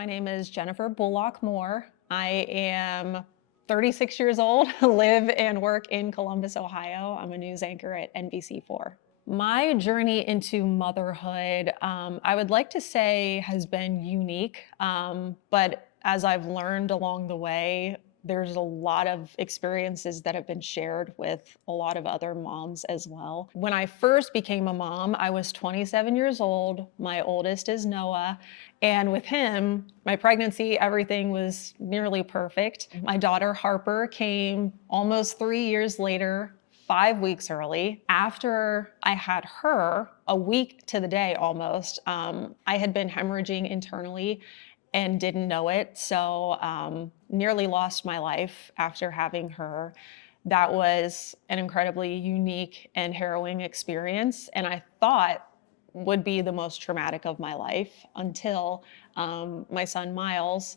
My name is Jennifer Bullock-Moore. I am 36 years old, live and work in Columbus, Ohio. I'm a news anchor at NBC4. My journey into motherhood, I would like to say has been unique, but as I've learned along the way, there's a lot of experiences that have been shared with a lot of other moms as well. When I first became a mom, I was 27 years old. My oldest is Noah. And with him, my pregnancy, everything was nearly perfect. My daughter Harper came almost 3 years later, 5 weeks early. After I had her, a week to the day almost, I had been hemorrhaging internally and didn't know it. So nearly lost my life after having her. That was an incredibly unique and harrowing experience. And I thought would be the most traumatic of my life until my son Miles,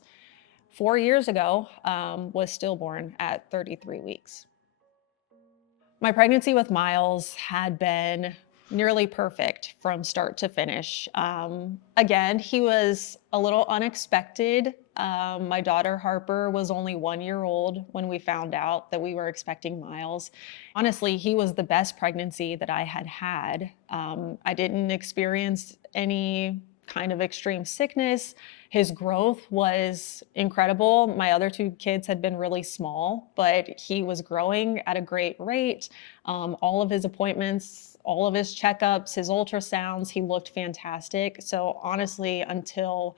4 years ago, was stillborn at 33 weeks. My pregnancy with Miles had been nearly perfect from start to finish. Again, he was a little unexpected. My daughter Harper was only 1 year old when we found out that we were expecting Miles. Honestly, he was the best pregnancy that I had had. I didn't experience any kind of extreme sickness. His growth was incredible. My other two kids had been really small, but he was growing at a great rate. All of his appointments, all of his checkups, his ultrasounds, he looked fantastic. So honestly, until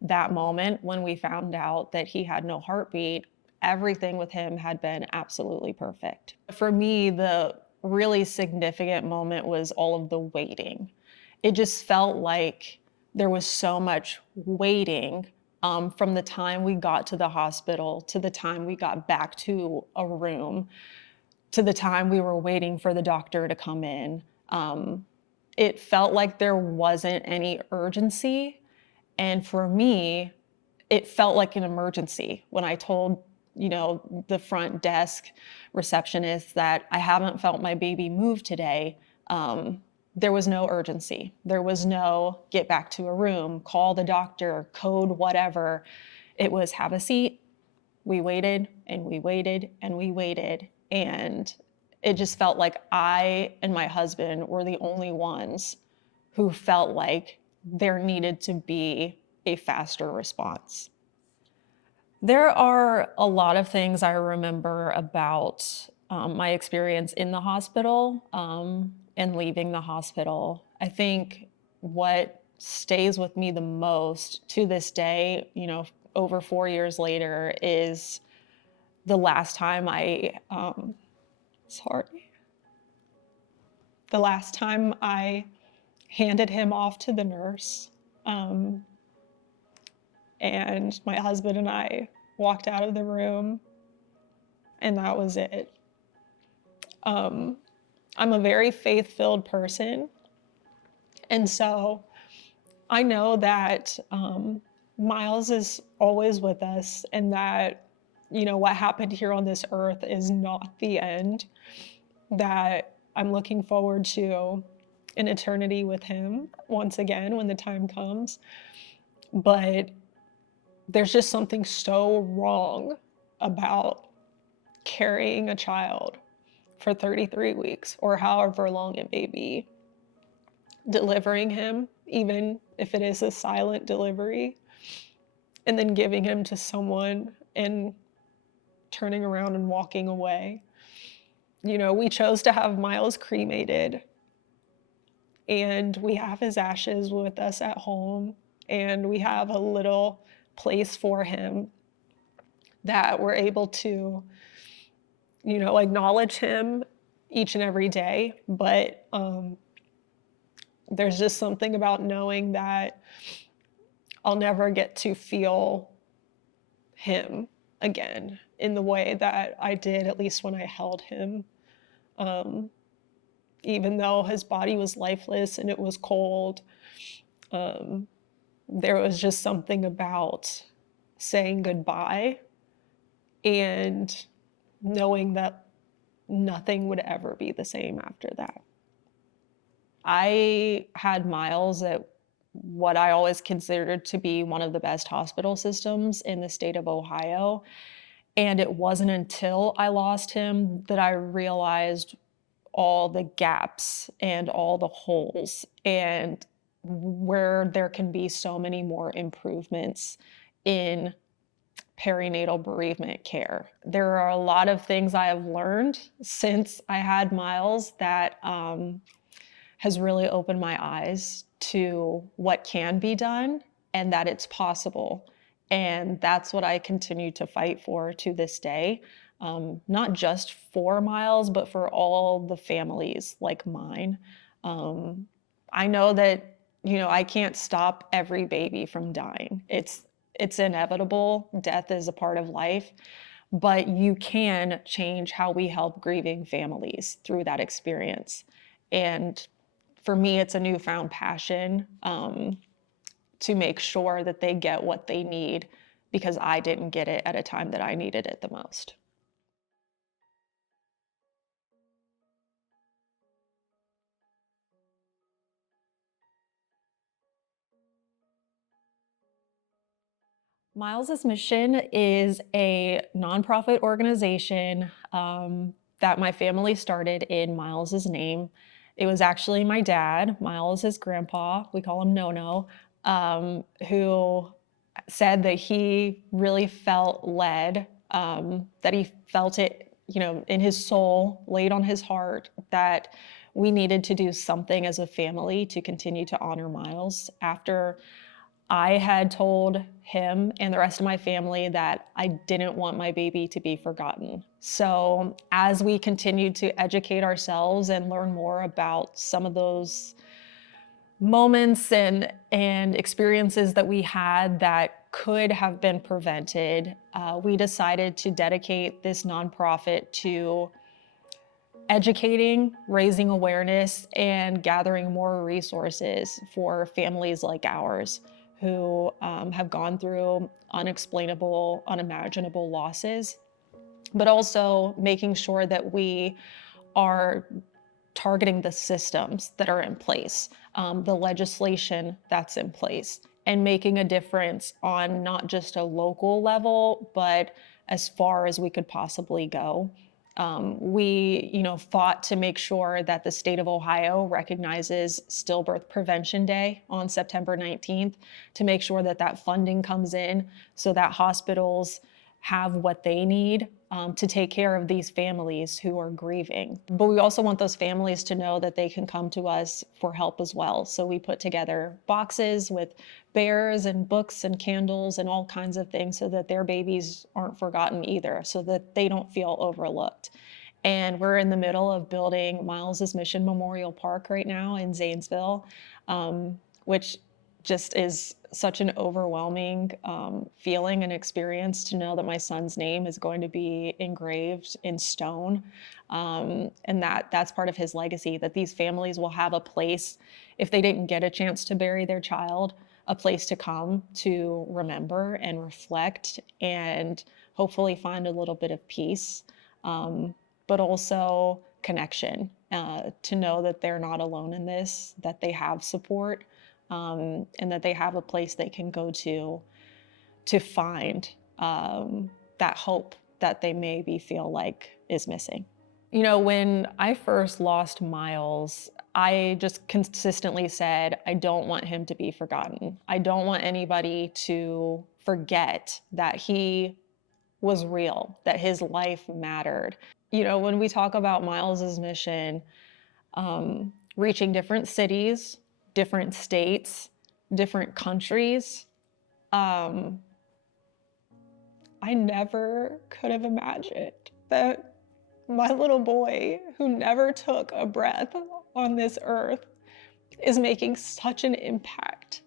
that moment when we found out that he had no heartbeat, everything with him had been absolutely perfect. For me, the really significant moment was all of the waiting. It just felt like there was so much waiting from the time we got to the hospital to the time we got back to a room to the time we were waiting for the doctor to come in. It felt like there wasn't any urgency. And for me, it felt like an emergency when I told, the front desk receptionist that I haven't felt my baby move today. There was no urgency. There was no get back to a room, call the doctor, code whatever. It was have a seat. We waited and we waited and we waited. And it just felt like I and my husband were the only ones who felt like there needed to be a faster response. There are a lot of things I remember about my experience in the hospital and leaving the hospital. I think what stays with me the most to this day, over 4 years later, is the last time sorry, the last time I handed him off to the nurse. And my husband and I walked out of the room, and that was it. I'm a very faith-filled person, and so I know that Miles is always with us, and that what happened here on this earth is not the end. That I'm looking forward to an eternity with him once again when the time comes, but there's just something so wrong about carrying a child for 33 weeks or however long it may be, delivering him, even if it is a silent delivery, and then giving him to someone and turning around and walking away. We chose to have Miles cremated, and we have his ashes with us at home, and we have a little place for him that we're able to, acknowledge him each and every day. But there's just something about knowing that I'll never get to feel him again in the way that I did, at least when I held him. Even though his body was lifeless and it was cold, there was just something about saying goodbye and knowing that nothing would ever be the same after that. I had Miles at what I always considered to be one of the best hospital systems in the state of Ohio. And it wasn't until I lost him that I realized all the gaps and all the holes and where there can be so many more improvements in perinatal bereavement care. There are a lot of things I have learned since I had Miles that has really opened my eyes to what can be done and that it's possible. And that's what I continue to fight for to this day. Not just for Miles, but for all the families like mine. Um, I know that, I can't stop every baby from dying. It's inevitable. Death is a part of life, but you can change how we help grieving families through that experience. And for me, it's a newfound passion to make sure that they get what they need because I didn't get it at a time that I needed it the most. Miles's mission is a nonprofit organization that my family started in Miles's name. It was actually my dad, Miles, his grandpa, we call him Nono, who said that he really felt led, that he felt it, in his soul, laid on his heart, that we needed to do something as a family to continue to honor Miles after I had told him and the rest of my family that I didn't want my baby to be forgotten. So, as we continued to educate ourselves and learn more about some of those moments and experiences that we had that could have been prevented, we decided to dedicate this nonprofit to educating, raising awareness, and gathering more resources for families like ours who have gone through unexplainable, unimaginable losses, but also making sure that we are targeting the systems that are in place, the legislation that's in place, and making a difference on not just a local level, but as far as we could possibly go. We, fought to make sure that the state of Ohio recognizes Stillbirth Prevention Day on September 19th to make sure that that funding comes in so that hospitals have what they need to take care of these families who are grieving. But we also want those families to know that they can come to us for help as well. So we put together boxes with bears and books and candles and all kinds of things so that their babies aren't forgotten either, so that they don't feel overlooked. And we're in the middle of building Miles's Mission Memorial Park right now in Zanesville, which just is such an overwhelming feeling and experience to know that my son's name is going to be engraved in stone. And that's part of his legacy, that these families will have a place, if they didn't get a chance to bury their child, a place to come to remember and reflect and hopefully find a little bit of peace, but also connection, to know that they're not alone in this, that they have support, and that they have a place they can go to find that hope that they maybe feel like is missing. When I first lost Miles, I just consistently said, I don't want him to be forgotten. I don't want anybody to forget that he was real, that his life mattered. When we talk about Miles's mission, reaching different cities, different states, different countries, um, I never could have imagined that my little boy, who never took a breath on this earth, is making such an impact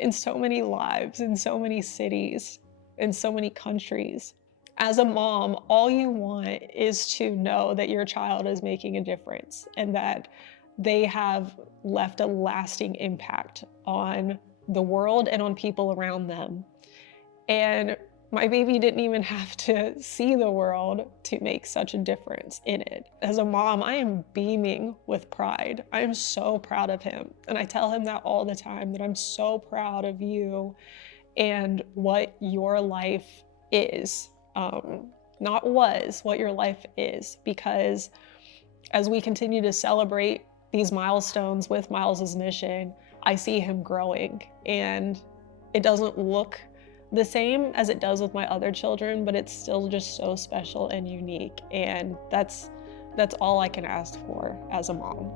in so many lives, in so many cities, in so many countries. As a mom, all you want is to know that your child is making a difference and that they have left a lasting impact on the world and on people around them. And My baby didn't even have to see the world to make such a difference in it. As a mom, I am beaming with pride. I am so proud of him. And I tell him that all the time, that I'm so proud of you and what your life is. Not was, what your life is. Because as we continue to celebrate these milestones with Miles's mission, I see him growing, and it doesn't look the same as it does with my other children, but it's still just so special and unique. And that's all I can ask for as a mom.